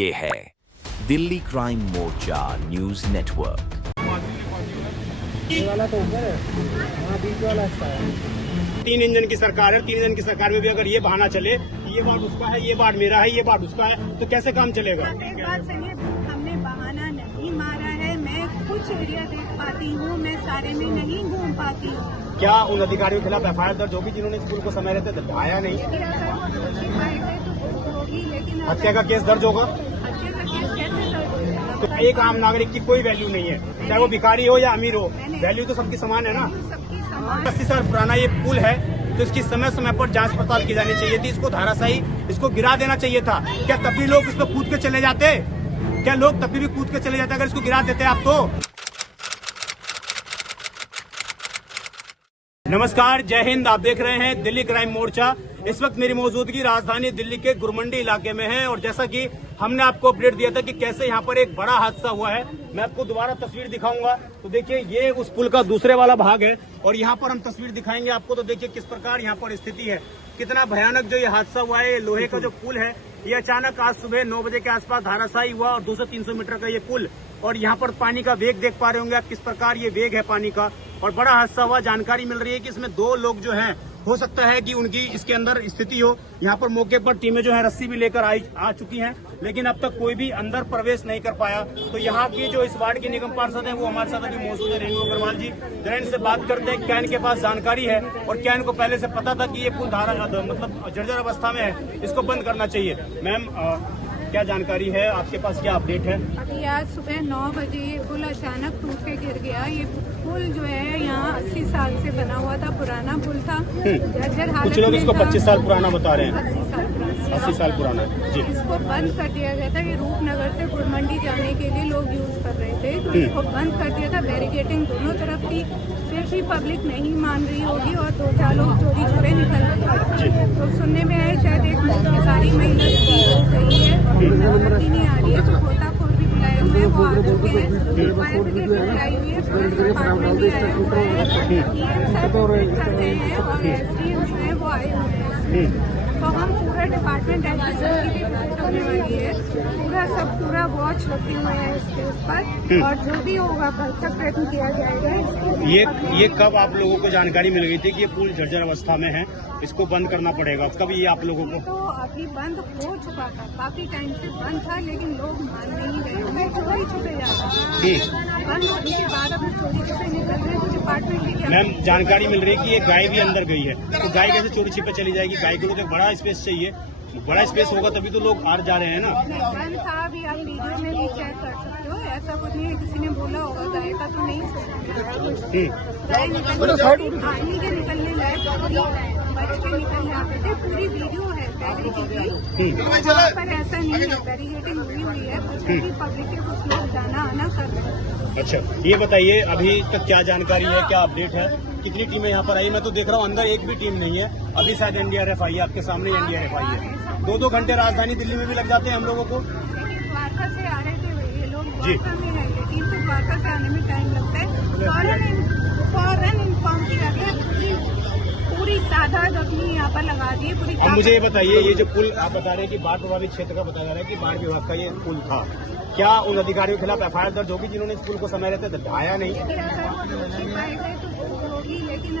ये है दिल्ली क्राइम मोर्चा news network. ये वाला तो ऊपर है, हाँ बीच वाला हिस्सा है। 3 इंजन की सरकार है, 3 इंजन की सरकार में भी अगर ये बहाना चले ये बार उसका है, ये बार मेरा है, ये बार उसका है, तो कैसे काम चलेगा? एक बात सुनिए, हमने बहाना नहीं मारा है। मैं कुछ एरिया देख पाती हूँ, मैं सारे में नहीं घूम पाती हूँ। क्या उन अधिकारियों के खिलाफ FIR दर्ज होगी जिन्होंने स्कूल को समय रहते दबाया नहीं? लेकिन हत्या का केस दर्ज होगा हत्या का केस कैसे दर्ज होगा? तो एक आम नागरिक की कोई वैल्यू नहीं है, चाहे वो भिखारी हो या अमीर हो, वैल्यू तो सबकी समान है ना। सबकी समान 80 साल पुराना ये पुल है, तो इसकी समय समय पर जांच पड़ताल की जानी चाहिए थी। इसको धाराशाही इसको गिरा देना चाहिए था। क्या तब भी लोग इस पर कूद के चले जाते? क्या लोग तब भी कूद के चले जाते अगर इसको गिरा देते आप तो? नमस्कार, जय हिंद। आप देख रहे हैं दिल्ली क्राइम मोर्चा। इस वक्त मेरी मौजूदगी राजधानी दिल्ली के गुरमंडी इलाके में है और जैसा कि हमने आपको अपडेट दिया था कि कैसे यहाँ पर एक बड़ा हादसा हुआ है, मैं आपको दोबारा तस्वीर दिखाऊंगा। तो देखिए, ये उस पुल का दूसरे वाला भाग है और यहाँ पर हम तस्वीर दिखाएंगे आपको। तो देखिए किस प्रकार यहाँ पर स्थिति है, कितना भयानक जो ये हादसा हुआ है। ये लोहे का जो पुल है, ये अचानक आज सुबह 9 बजे के आसपास धाराशायी हुआ और 200-300 मीटर का ये पुल, और यहाँ पर पानी का वेग देख पा रहे होंगे आप, किस प्रकार ये वेग है पानी का, और बड़ा हादसा हुआ। जानकारी मिल रही है कि इसमें 2 लोग जो हैं, हो सकता है कि उनकी इसके अंदर स्थिति हो। यहाँ पर मौके पर टीमें जो है रस्सी भी लेकर आ चुकी हैं, लेकिन अब तक कोई भी अंदर प्रवेश नहीं कर पाया। तो यहाँ की जो इस वार्ड की निगम पार्षद है वो हमारे साथ अभी मौजूद है, रेणु अग्रवाल जी। जरा इनसे बात करते हैं, क्या इनके पास जानकारी है और क्या इनको पहले से पता था कि ये पुल मतलब जर्जर अवस्था में है, इसको बंद करना चाहिए। मैम, क्या जानकारी है आपके पास, क्या अपडेट है? अभी आज सुबह 9 बजे ये पुल अचानक टूट के गिर गया। ये पुल जो है यहाँ 80 साल से बना हुआ था, पुराना पुल था, जर्जर हालत कुछ लोग इसको में था। 25 साल पुराना बता रहे हैं। 80 साल पुराना जी। इसको बंद कर दिया गया था। ये रूपनगर से गुरमंडी जाने के लिए लोग यूज कर रहे थे, तो इसको बंद कर दिया था। बैरिकेटिंग दोनों तरफ थी, फिर भी पब्लिक नहीं मान रही होगी और 2-4 लोग चोरी छुपे निकल गए। तो सुनने में आया शायद एक सारी महिला की हो गई है, नौबती नहीं आ रही है, तो गोताखोर भी बुलाए हुए हैं, वो आ चुके हैं, फायर ब्रिगेड भी बुलाई हुई है, पुलिस डिपार्टमेंट भी आया हुआ है, EM साहब कर रहे हैं और SDM जो है वो आए हुए हैं। तो हम पूरा डिपार्टमेंट होने वाली है, पूरा वॉच रखे हुए हैं इसके ऊपर, और जो भी होगा भरसक प्रयत्न किया जाएगा। ये कब आप लोगों को जानकारी मिल गई थी कि ये पुल जर्जर अवस्था में है, इसको बंद करना पड़ेगा? कब ये आप लोगों को? तो अभी बंद हो चुका था, काफी टाइम से बंद था, लेकिन लोग मान नहीं रहे। हमें चोरी छुपे जा रहा है, बंद होने के बाद अगर चोरी छुपे निकल रहे तो डिपार्टमेंट भी क्या? मैम, जानकारी मिल रही है कि ये गाय भी अंदर गई है, तो गाय कैसे चोरी छिपे चली जाएगी? गाय को तो बड़ा स्पेस चाहिए, बड़ा स्पेस होगा तभी तो लोग आ जा रहे हैं ना। बंद था, अभी आप वीडियो में भी चेक कर सकते हो, ऐसा कुछ नहीं है, किसी ने बोला होगा गाय का तो नहीं गाय पानी के निकलने लायक बच के निकल जाते थे। पूरी वीडियो है पहले की, वहाँ पर ऐसा नहीं है, बैरिकेटिंग हुई है, कुछ भी पब्लिक के कुछ लोग जाना आना कर रहे हैं। अच्छा, ये बताइए अभी तक क्या जानकारी है, क्या अपडेट है, कितनी टीमें यहाँ पर आई? मैं तो देख रहा हूँ अंदर एक भी टीम नहीं है। अभी शायद NDRF आई है, आपके सामने NDRF आई है। 2-2 घंटे राजधानी दिल्ली में भी लग जाते हैं हम लोगों को। लेकिन द्वारका से आ रहे थे ये लोग, द्वारका में है ये टीम, तो द्वारका से आने में टाइम लगता है। फौरन इन्फॉर्म किया गया, पूरी तादाद अपनी यहाँ पर लगा दी है, पूरी। अब मुझे ये बताइए, ये जो पुल आप बता रहे हैं कि बाढ़ प्रभावित क्षेत्र का बताया जा रहा है कि बाढ़ विभाग का ये पुल था, क्या उन अधिकारियों के खिलाफ FIR दर्ज होगी जिन्होंने स्कूल को समय रहते दबाया नहीं?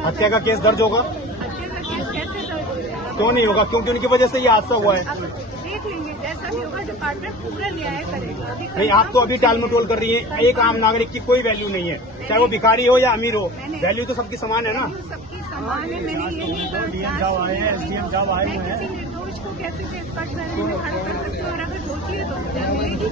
हत्या का केस दर्ज होगा? हत्या का केस कैसे दर्ज होगा? क्यों नहीं होगा? क्योंकि उनकी वजह से ये हादसा हुआ है। देख लेंगे, जैसा भी होगा डिपार्टमेंट पूरा न्याय करेगा। नहीं, आप तो अभी टाल मटोल कर रही हैं। एक आम नागरिक की कोई वैल्यू नहीं है, चाहे वो भिखारी हो या अमीर हो, वैल्यू तो सबकी समान है ना। सबकी समान है। मैंने ये नहीं कहा DM साहब आए हैं, SDM साहब आए हुए हैं। किसी निर्दोष को कैसे चेकपट में खड़ा कर सकते हो, और अगर दोषी है तो सजा मिलेगी,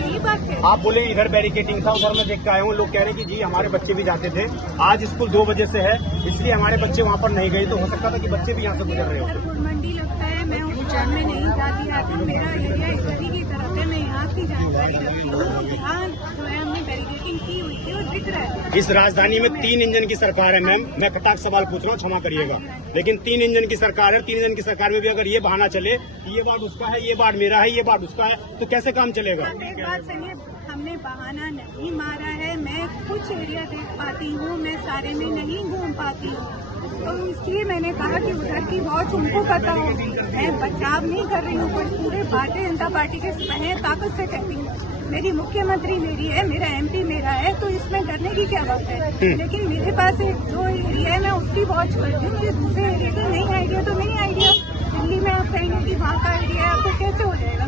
यही बात है। आप बोले इधर बैरिकेटिंग था, उधर मैं देख के आया हूँ, लोग कह रहे हैं कि जी हमारे बच्चे भी जाते थे, आज स्कूल 2 बजे से है, इसलिए हमारे बच्चे वहाँ पर नहीं गए, तो हो सकता था कि बच्चे भी यहाँ से गुजर रहे हो। गुरमंडी लगता है, मैं उस टाइम में नहीं जाती आती, मेरा एरिया इधर ही की तरफ है, मैं यहाँ की जानकारी रखती हूँ। यहाँ जो है हमने बैरिकेटिंग की हुई थी और दिख रहा है। इस राजधानी में 3 इंजन की सरकार है मैम, मैं कटाक सवाल पूछ रहा हूँ, क्षमा करिएगा, लेकिन 3 इंजन की सरकार है, 3 इंजन की सरकार में भी अगर ये बहाना चले कि ये बार उसका है, ये बार मेरा है, ये बार उसका है, तो कैसे काम चलेगा? एक बात सुनिए, हमने बहाना नहीं मारा है। मैं कुछ एरिया देख पाती हूँ, मैं सारे में नहीं घूम पाती हूँ। तो इसलिए मैंने कहा कि उधर की वॉच उनको पता हो, मैं बचाव नहीं कर रही हूँ, पर पूरे भारतीय जनता पार्टी के मैं ताकत से कहती हूँ, मेरी मुख्यमंत्री मेरी है, मेरा MP मेरा है, तो इसमें डरने की क्या बात है। लेकिन मेरे पास एक जो एरिया है मैं उसकी वॉच करती हूँ, मुझे दूसरे एरिया की नहीं आइडिया तो नहीं आइडिया। दिल्ली में आप कहेंगे कि वहाँ का आइडिया है, आपको कैसे हो जाएगा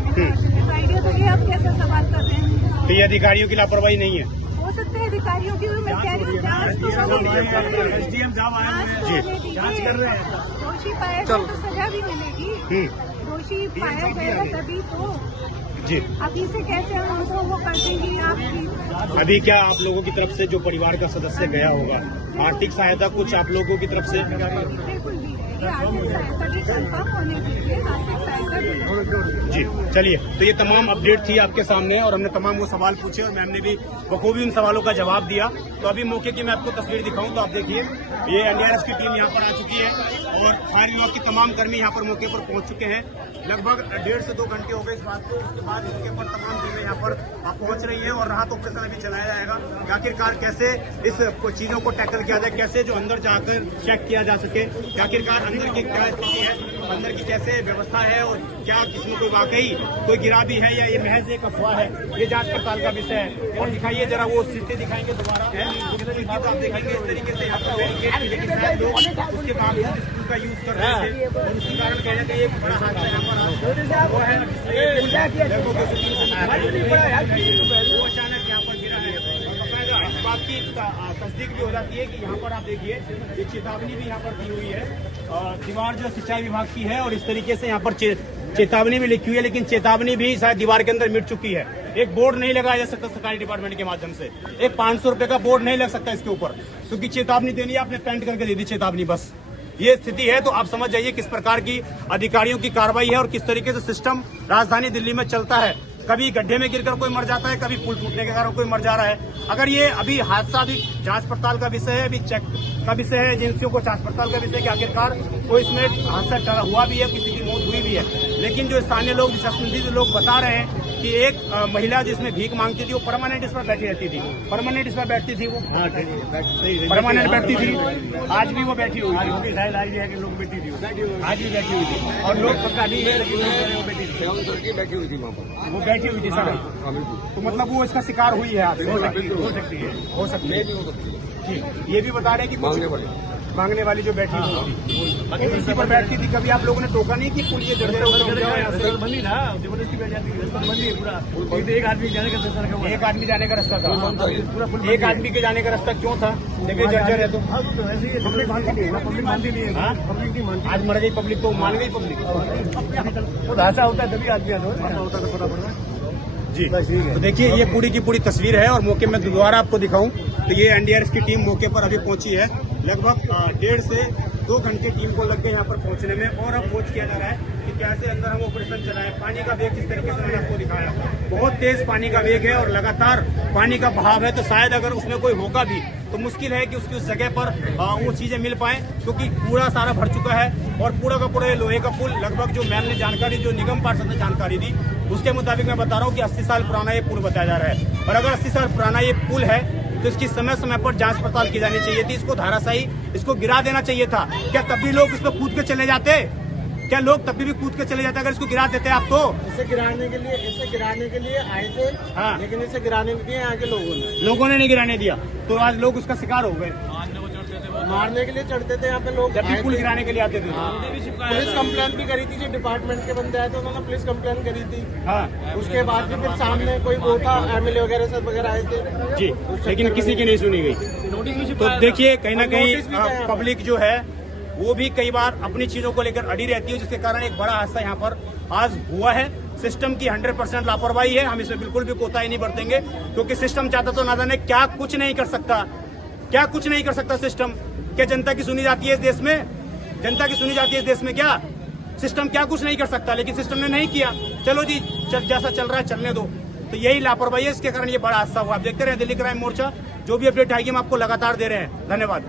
आइडिया, तो ये आप कैसे सवाल कर रहे हैं। तो ये अधिकारियों की लापरवाही नहीं है? हो सकता है अधिकारियों की, मैं कह रही हूँ जांच तो जांच कर रहे हैं। दोषी पाया गया तो सजा भी मिलेगी, दोषी पाया गया तभी तो। जी, अभी से कैसे हम उनको वो कर देंगे आप? अभी क्या आप लोगों की तरफ से जो परिवार का सदस्य गया होगा आर्थिक सहायता कुछ आप लोगों की तरफ से? बिल्कुल भी नहीं, आर्थिक सहायता की कंफर्म होने के लिए आर्थिक सहायता भी। जी चलिए, तो ये तमाम अपडेट थी आपके सामने और हमने तमाम वो सवाल पूछे और मैम ने भी बखूबी उन सवालों का जवाब दिया। तो अभी मौके की मैं आपको तस्वीर दिखाऊं तो आप देखिए, ये NDRF की टीम यहाँ पर आ चुकी है और फायर विभाग के तमाम कर्मी यहाँ पर मौके पर पहुंच चुके हैं। लगभग 1.5 से 2 घंटे हो गए इस बात को। उसके बाद इसके ऊपर तमाम टीमें यहाँ पर पहुंच रही हैं और राहत ऑपरेशन अभी चलाया जाएगा कि आखिरकार कैसे इस चीजों को टैकल किया जाए, कैसे जो अंदर जाकर चेक किया जा सके कि आखिरकार अंदर की क्या स्थिति है, अंदर की कैसे व्यवस्था है और क्या किसी को वाकई कोई गिरा भी है या ये महज एक अफवाह है, ये जांच पड़ताल का विषय है। और दिखाइए जरा वो स्थिति दिखाएंगे दोबारा, आप दिखाएंगे इस तरीके से यहाँ पर बैरिकेड, लेकिन शायद लोग उसके बावजूद स्कूल का यूज कर रहे थे और उसी कारण कहने का एक बड़ा हादसा यहाँ पर वो है वो अचानक यहाँ पर गिरा है। इस बात की तस्दीक भी हो जाती है कि यहाँ पर आप देखिए ये चेतावनी भी यहाँ पर दी हुई है, दीवार जो सिंचाई विभाग की है और इस तरीके से यहाँ पर चेतावनी भी लिखी हुई है, लेकिन चेतावनी भी शायद दीवार के अंदर मिट चुकी है। एक बोर्ड नहीं लगाया जा सकता सरकारी डिपार्टमेंट के माध्यम से, एक 500 रुपए का बोर्ड नहीं लग सकता इसके ऊपर, क्योंकि चेतावनी देनी है आपने पेंट करके दे दी चेतावनी, बस ये स्थिति है। तो आप समझ जाइए किस प्रकार की अधिकारियों की कार्रवाई है और किस तरीके से सिस्टम राजधानी दिल्ली में चलता है। कभी गड्ढे में गिरकर कोई मर जाता है, कभी पुल टूटने के कारण कोई मर जा रहा है। अगर ये अभी हादसा अभी जांच पड़ताल का विषय है, अभी चेक का विषय है, एजेंसियों को जांच पड़ताल का विषय है कि आखिरकार कोई इसमें हादसा हुआ भी है, किसी की मौत हुई भी है। लेकिन जो स्थानीय लोग, संबंधित लोग बता रहे हैं कि एक महिला जिसमें भीख मांगती थी वो परमानेंट इस पर बैठी रहती थी, परमानेंट इस पर बैठती थी, वो परमानेंट बैठती थी, आज भी वो बैठी हुई थी, शायद आज भी है कि लोग बैठी थी, आज भी बैठी हुई थी और लोग पता नहीं है लेकिन वो बैठी हुई थी वहाँ पर, वो बैठी हुई थी सर। तो मतलब वो इसका शिकार हुई है, हो सकती है जी। ये भी बता रहे हैं कि मांगने वाली जो बैठी हुई थी इसी पर बैठती थी। कभी आप लोगों ने टोका नहीं कि पुल ये बंदी ना जबरदस्ती बैठ जाती है पूरा, एक आदमी जाने का रास्ता था, एक आदमी जाने का रास्ता था, एक आदमी के जाने का रास्ता क्यों था? देखिए जर्जर है तो पब्लिक मानती नहीं है, आज मर गई पब्लिक तो मान गई पब्लिक, वो हादसा होता है तभी आदमी होता है पता पड़ रहा है जी। तो देखिए ये पूरी की पूरी तस्वीर है और मौके में दोबारा आपको दिखाऊं तो ये NDRF की टीम मौके पर अभी पहुंची है। लगभग 1.5 से 2 घंटे टीम को लग गए यहाँ पर पहुंचने में और अब खोज किया जा रहा है कि कैसे अंदर हम ऑपरेशन चलाएं। पानी का वेग किस तरीके से मैंने आपको दिखाया, बहुत तेज पानी का वेग है और लगातार पानी का बहाव है। तो शायद अगर उसमें कोई होगा भी तो मुश्किल है कि उसकी उस जगह पर वो चीजें मिल पाए, क्योंकि पूरा सारा भर चुका है और पूरा का पूरा लोहे का पुल। लगभग जो मैम ने जानकारी, जो निगम पार्षद ने जानकारी दी उसके मुताबिक मैं बता रहा हूँ कि 80 साल पुराना ये पुल बताया जा रहा है। और अगर 80 साल पुराना ये पुल है तो इसकी समय समय पर जांच पड़ताल की जानी चाहिए थी। इसको धाराशायी, इसको गिरा देना चाहिए था। क्या तब भी लोग इस पर कूद के चले जाते? क्या लोग तब भी कूद के चले जाते अगर इसको गिरा देते आप? तो इसे गिराने के लिए आए थे, हाँ, लेकिन इसे गिराने के लिए यहाँ के लोगों ने नहीं गिराने दिया, तो आज लोग उसका शिकार हो गए। मारने के लिए चढ़ते थे यहाँ पे लोग, जब भी पुल गिराने के लिए आते थे। पुलिस कंप्लेंट भी करी थी, जो डिपार्टमेंट के बंदे आए थे उन्होंने पुलिस कंप्लेंट करी थी। हाँ, उसके बाद भी फिर सामने कोई वो था, MLA वगैरह सब वगैरह आए थे जी, लेकिन किसी की नहीं सुनी गई। तो देखिए कहीं ना कहीं पब्लिक जो है वो भी कई बार अपनी चीजों को लेकर अड़ी रहती है, जिसके कारण एक बड़ा हादसा यहाँ पर आज हुआ है। सिस्टम की 100% लापरवाही है, हम इसमें बिल्कुल भी कोताही नहीं बरतेंगे, क्योंकि सिस्टम चाहता तो ना जाने क्या कुछ नहीं कर सकता, क्या कुछ नहीं कर सकता सिस्टम। क्या जनता की सुनी जाती है इस देश में? जनता की सुनी जाती है इस देश में? क्या सिस्टम क्या कुछ नहीं कर सकता? लेकिन सिस्टम ने नहीं किया। चलो जी, जैसा चल रहा है चलने दो। तो यही लापरवाही है, इसके कारण ये बड़ा हादसा हुआ। आप देखते रहे दिल्ली क्राइम मोर्चा, जो भी अपडेट आएगी हम आपको लगातार दे रहे हैं। धन्यवाद।